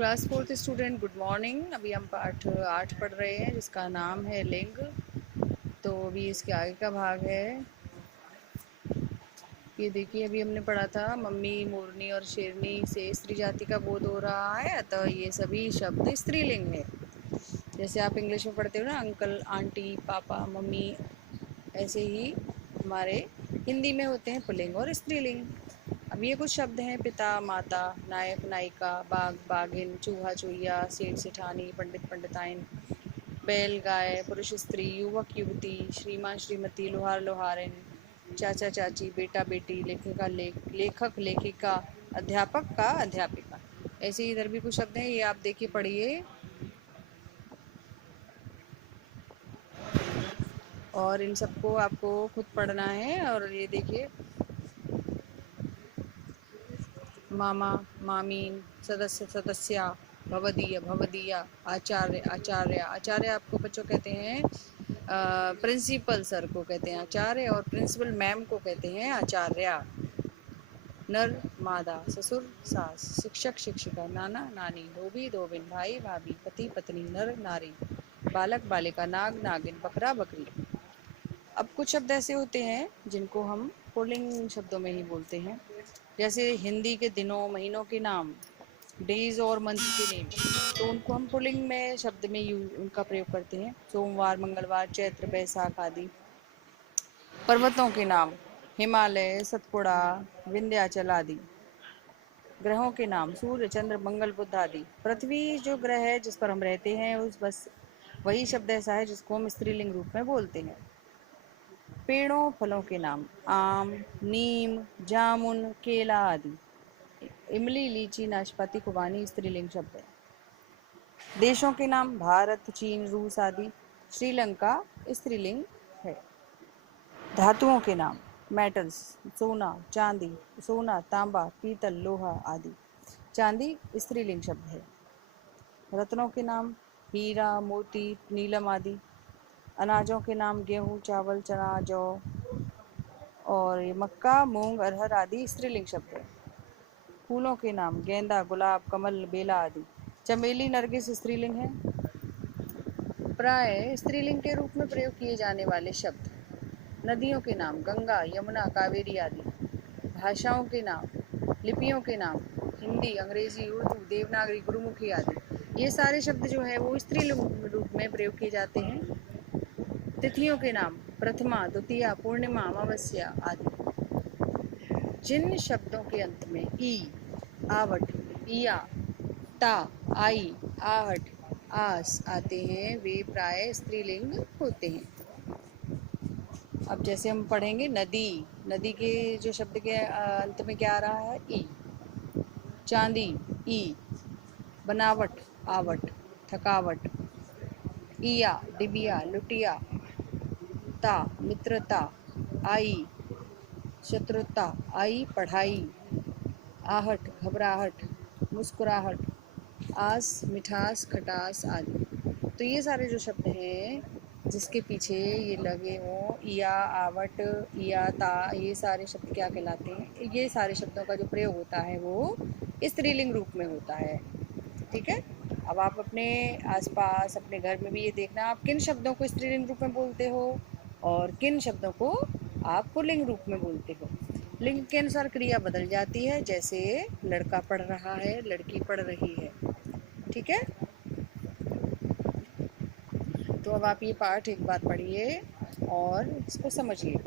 Class fourth student good morning. अभी हम पाठ 8 पढ़ रहे हैं जिसका नाम है लिंग। तो अभी इसके आगे का भाग है। ये देखिए, अभी हमने पढ़ा था मम्मी, मोरनी और शेरनी से स्त्री जाति का बोध हो रहा है, अतः ये सभी शब्द स्त्रीलिंग है। जैसे आप इंग्लिश में पढ़ते हो ना, अंकल, आंटी, पापा, मम्मी, ऐसे ही हमारे हिंदी में होते हैं पुल्लिंग और स्त्रीलिंग। अब ये कुछ शब्द हैं: पिता, माता, नायक, नायिका, बाग, बागिन, चूहा, चूहिया, सेठ, सेठानी, पंडित, पंडिताइन, बैल, गाय, पुरुष, स्त्री, युवक, युवती, श्रीमान, श्रीमती, लोहार, लोहारिन, चाचा, चाची, बेटा, बेटी, लेखिका, लेखक, लेखिका, अध्यापक का अध्यापिका। ऐसे ही इधर भी कुछ शब्द हैं, ये आप देखिए, पढ़िए और इन सबको आपको खुद पढ़ना है। और ये देखिए, मामा, मामीन, सदस्य, सदस्या, भवदीय, भवदीया, आचार्य, आचार्य। आचार्य आपको बच्चों कहते हैं प्रिंसिपल सर को कहते हैं आचार्य, और प्रिंसिपल मैम को कहते हैं आचार्य। नर, मादा, ससुर, सास, शिक्षक, शिक्षिका, नाना, नानी, धोबी, धोबिन, भाई, भाभी, पति, पत्नी, नर, नारी, बालक, बालिका, नाग, नागिन, बकरा, बकरी। अब कुछ शब्द ऐसे होते हैं जिनको हम पुल्लिंग शब्दों में ही बोलते हैं। जैसे हिंदी के दिनों, महीनों के नाम, डेज और मंथ के नेम, तो उनको हम पुल्लिंग में शब्द में उनका प्रयोग करते हैं। सोमवार, मंगलवार, चैत्र, बैसाख आदि। पर्वतों के नाम, हिमालय, सतपुड़ा, विंध्याचल आदि। ग्रहों के नाम, सूर्य, चंद्र, मंगल, बुध आदि। पृथ्वी जो ग्रह है जिस पर हम रहते हैं, उस बस वही शब्द ऐसा है जिसको हम स्त्रीलिंग रूप में बोलते हैं। पेड़ों, फलों के नाम, आम, नीम, जामुन, केला आदि। इमली, लीची, नाशपाती, खुबानी स्त्रीलिंग शब्द है। देशों के नाम, भारत, चीन, रूस आदि। श्रीलंका स्त्रीलिंग है। धातुओं के नाम, मेटल्स, सोना, चांदी, सोना, तांबा, पीतल, लोहा आदि। चांदी स्त्रीलिंग शब्द है। रत्नों के नाम, हीरा, मोती, नीलम आदि। अनाजों के नाम, गेहूं, चावल, चना, जौ और ये मक्का, मूंग, अरहर आदि स्त्रीलिंग शब्द है। फूलों के नाम, गेंदा, गुलाब, कमल, बेला आदि। चमेली, नरगिस स्त्रीलिंग है। प्राय स्त्रीलिंग के रूप में प्रयोग किए जाने वाले शब्द। नदियों के नाम, गंगा, यमुना, कावेरी आदि। भाषाओं के नाम, लिपियों के नाम, हिंदी, अंग्रेजी, उर्दू, देवनागरी, गुरुमुखी आदि। ये सारे शब्द जो है वो स्त्रीलिंग रूप में प्रयोग किए जाते हैं। तिथियों के नाम, प्रथमा, द्वितीया, पूर्णिमा, अमावस्या आदि। जिन शब्दों के अंत में ई, आवट, इया, ता, आई, आहट, आस आते हैं, वे प्राय स्त्रीलिंग होते हैं। अब जैसे हम पढ़ेंगे नदी, नदी के जो शब्द के अंत में क्या आ रहा है, ई। चांदी, ई। बनावट, आवट, थकावट। इया, डिबिया, लुटिया। ता, मित्रता, आई, शत्रुता, आई, पढ़ाई। आहट, घबराहट, मुस्कुराहट। आस, मिठास, खटास आदि। तो ये सारे जो शब्द हैं जिसके पीछे ये लगे हों, इया, आवट, इया, ता, ये सारे शब्द क्या कहलाते हैं? ये सारे शब्दों का जो प्रयोग होता है वो स्त्रीलिंग रूप में होता है। ठीक है। अब आप अपने आसपास, अपने घर में भी ये देखना, आप किन शब्दों को स्त्रीलिंग रूप में बोलते हो और किन शब्दों को आप पुल्लिंग रूप में बोलते हो। लिंग के अनुसार क्रिया बदल जाती है, जैसे लड़का पढ़ रहा है, लड़की पढ़ रही है। ठीक है। तो अब आप ये पाठ एक बार पढ़िए और इसको समझिए।